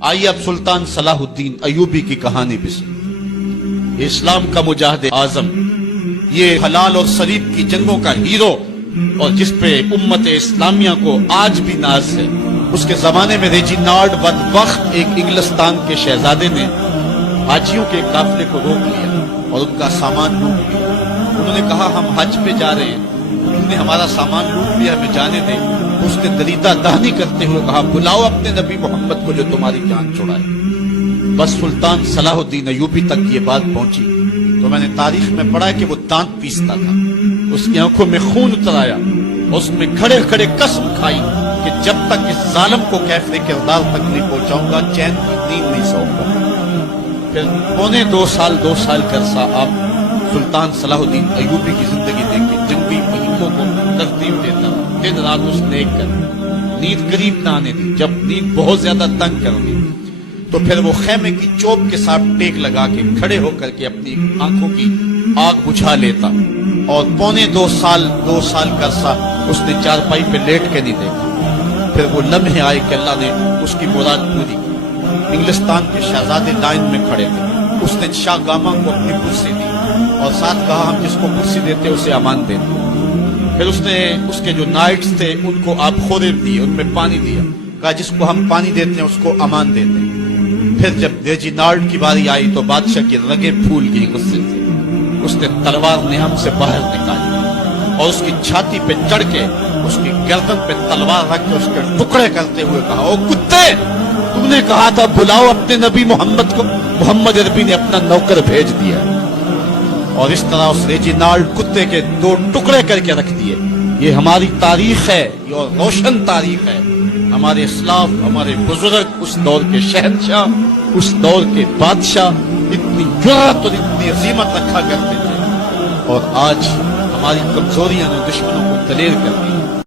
آئیے اب سلطان صلاح الدین ایوبی کی کہانی بھی سن۔ اسلام کا مجاہد اعظم، یہ حلال اور صلیب کی جنگوں کا ہیرو، اور جس پہ امت اسلامیہ کو آج بھی ناز ہے۔ اس کے زمانے میں ریجینالڈ بدبخت ایک انگلستان کے شہزادے نے حاجیوں کے قافلے کو روک لیا اور ان کا سامان لوٹ لیا۔ انہوں نے کہا ہم حج پہ جا رہے ہیں، تم نے ہمارا سامان لوٹ لیا، ہمیں جانے دیں۔ اس نے دریدہ دہنی کرتے ہوئے کہا بلاؤ اپنے نبی محمد کو جو تمہاری جان چھڑائے۔ بس سلطان صلاح الدین ایوبی تک یہ بات پہنچی تو میں نے تاریخ میں پڑھا کہ وہ دانت پیستا تھا، اس کی آنکھوں میں خون اتر آیا، اس میں کھڑے کھڑے قسم کھائی کہ جب تک اس ظالم کو کیفر کردار تک نہیں پہنچاؤں گا چین کی نیند نہیں سوؤں گا۔ پھر پونے دو سال کا عرصہ آپ سلطان صلاح الدین ایوبی کی زندگی دیکھیں، جنگی مہموں کو ترتیب دیتا، دن رات اس نیک کر، نیند قریب نہ آنے دی۔ جب نیند بہت زیادہ تنگ کر دی تو پھر وہ خیمے کی چوب کے ساتھ ٹیک لگا کے کھڑے ہو کر کے اپنی آنکھوں کی آگ بجھا لیتا، اور پونے دو سال کا عرصہ اس نے چارپائی پہ لیٹ کے نہیں دیکھا۔ پھر وہ لمحے آئے کہ اللہ نے اس کی مراد پوری کی۔ انگلستان کے شہزادے لائن میں کھڑے تھے، اس نے شاہ گاما کو اپنی کرسی دی اور ساتھ کہا ہم جس کو کرسی دیتے اسے امان دیتے۔ پھر اس نے اس کے جو نائٹس تھے ان کو آپ خورے دیے، ان میں پانی دیا، کہا جس کو ہم پانی دیتے ہیں اس کو امان دیتے ہیں۔ پھر جب ریجینالڈ کی باری آئی تو بادشاہ کی رگیں پھول گئی غصے سے۔ اس نے تلوار نہم سے باہر نکالی اور اس کی چھاتی پہ چڑھ کے اس کی گردن پہ تلوار رکھ کے اس کے ٹکڑے کرتے ہوئے کہا او کتے، تم نے کہا تھا بلاؤ اپنے نبی محمد کو، محمد عربی نے اپنا نوکر بھیج دیا۔ اور اس طرح اس ریجینالڈ کتے کے دو ٹکڑے کر کے رکھ دیے۔ یہ ہماری تاریخ ہے، یہ اور روشن تاریخ ہے۔ ہمارے اسلاف، ہمارے بزرگ، اس دور کے شہنشاہ، اس دور کے بادشاہ اتنی جرأت اور اتنی عظمت رکھا کرتے تھے، اور آج ہماری کمزوریاں نے دشمنوں کو دلیر کر دی۔